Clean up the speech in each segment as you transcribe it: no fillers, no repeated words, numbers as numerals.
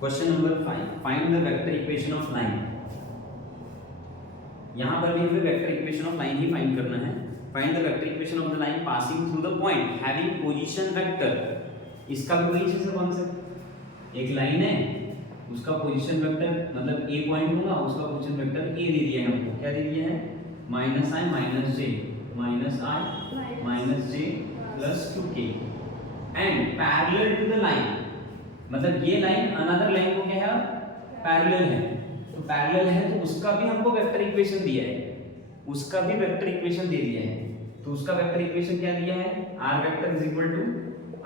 Question number 5, find the vector equation of line. यहां पर भी हमें vector equation of line he find करना है। Find the vector equation of the line passing through the point having position vector. इसका भी वही चीज है कॉन्सेप्ट, एक लाइन है उसका पोजीशन वेक्टर मतलब ए पॉइंट होगा, उसका पोजीशन वेक्टर ए दे दिया है हमको। क्या दे दिया है? Minus i minus j plus 2k and parallel to the line, मतलब ये लाइन अनदर लाइन को क्या है? पैरेलल है। तो पैरेलल है तो उसका भी हमको वेक्टर इक्वेशन दिया है, उसका भी वेक्टर इक्वेशन दे दिया है। तो उसका वेक्टर इक्वेशन क्या दिया है? r vector is equal to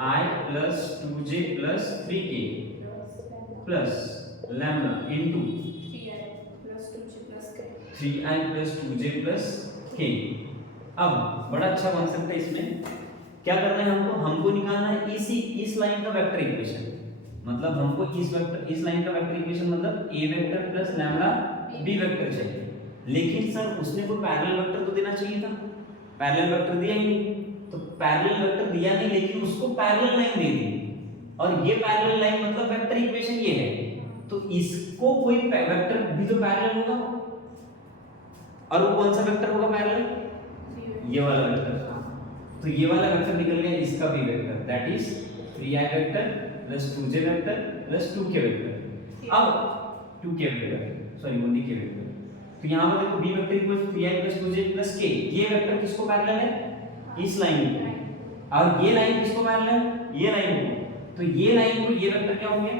i plus 2j plus 3k plus lambda into 3i plus 2j plus k। अब बड़ा अच्छा कॉन्सेप्ट है, इसमें क्या करना है हमको निकालना है इस लाइन का वेक्टर इक्वेशन। मतलब हमको इस लाइन का वेक्टर इक्वेशन मतलब a vector plus lambda b vector चाहिए। लेकिन सर उसने कोई पैरेलल वेक्टर तो देना चाहिए था, पैरेलल वेक्टर दिया ही नहीं। तो पैरेलल वेक्टर दिया नहीं लेकिन उसको पैरेलल लाइन दे दी, और ये पैरेलल लाइन मतलब वेक्टर इक्वेशन ये है। तो इसको कोई वेक्टर भी तो पैरेलल होगा, और वो कौन सा वेक्टर होगा पैरेलल? ये वाला वेक्टर। तो ये वाला वेक्टर निकल गया इसका भी vector, that is 3i vector plus 2j vector plus 2k vector. अब 2k vector sorry only k vector. तो यहां पर देखो b vector equal 3i plus 2j plus k। ये वेक्टर किसको पैरेलल है? इस लाइन को। और ये लाइन किसको पैरेलल है? ये लाइन को। तो ये लाइन को ये वेक्टर क्या हो गया?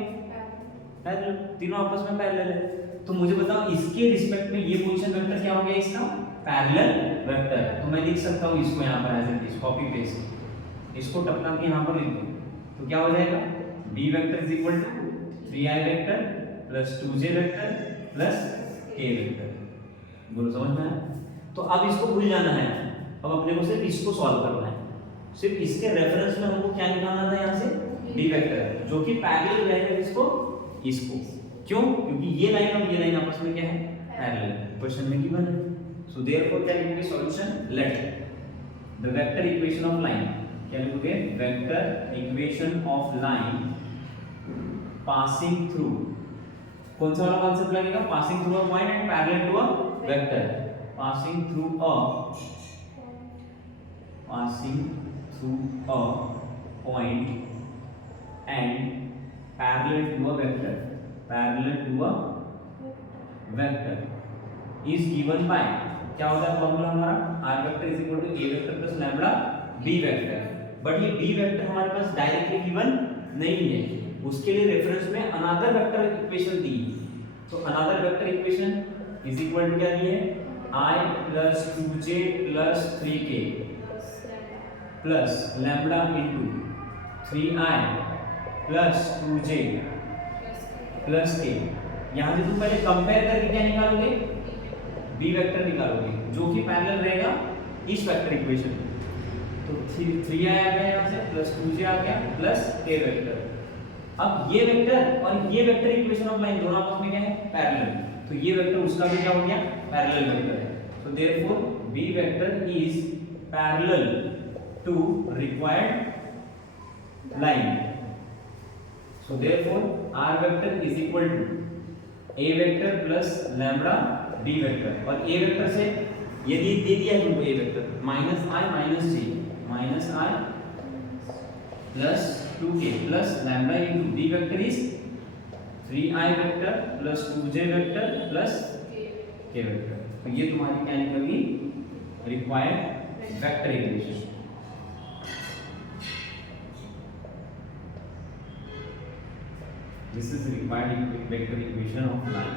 पैरेलल, तीनों आपस में पैरेलल है। तो मुझे बताओ इसके रिस्पेक्ट में ये पोजीशन वेक्टर क्या हो गया? इसका पैरेलल वेक्टर। तो मैं लिख सकता हूं इसको यहां पर as it is, copy paste, इसको टपका के यहां पर लिख दूं। तो क्या हो जाएगा? b vector is equal to 3i vector plus 2j vector plus k vector. बोलो समझ में आया? तो अब इसको भूल जाना है, अब अपने को सिर्फ इसको सॉल्व करना है। सिर्फ इसके रेफरेंस में हमको क्या निकालना था? यहां से b वेक्टर जो कि पैरेलल रहेगा इसको। क्यों? क्योंकि ये लाइन और ये लाइन आपस में क्या है? पैरेलल। क्वेश्चन में गिवन है। सो देयरफॉर क्या लिखोगे solution? Let the vector equation of line, क्या लिखोगे? Vector equation of line passing through, कौन सा वाला कांसेप्ट लगेगा? Passing through a point and parallel to a vector. Passing through a point and parallel to a vector is given by, क्या होता है formula हमारा? r vector is equal to a vector plus lambda b vector. But ये b vector हमारे पास directly given नहीं है, उसके लिए रेफरेंस में अनदर वेक्टर इक्वेशन दी। तो another vector equation is equal to क्या दी है? i plus 2j plus 3k plus lambda into 3i plus 2j plus k। यहां से तुम पहले कंपेयर करके क्या निकालोगे? b वेक्टर निकालोगे जो कि पैरेलल रहेगा इस वेक्टर इक्वेशन में। तो 3i आ गया यहां से प्लस 2j आ गया प्लस k वेक्टर। अब ये वेक्टर और ये वेक्टर इक्वेशन ऑफ लाइन दोनों आपस में क्या है? पैरेलल। तो ये वेक्टर उसका भी क्या हो गया? पैरेलल वेक्टर है। so therefore b vector is parallel to required line. so therefore r vector is equal to a vector plus lambda b vector। और a vector से यदि दे दिया है तुमको a vector minus i minus j minus i plus 2k plus lambda into b vector is 3i vector plus 2j vector plus k vector. तो ये तुम्हारी क्या निकल गई? Required vector equation. This is required vector equation of line.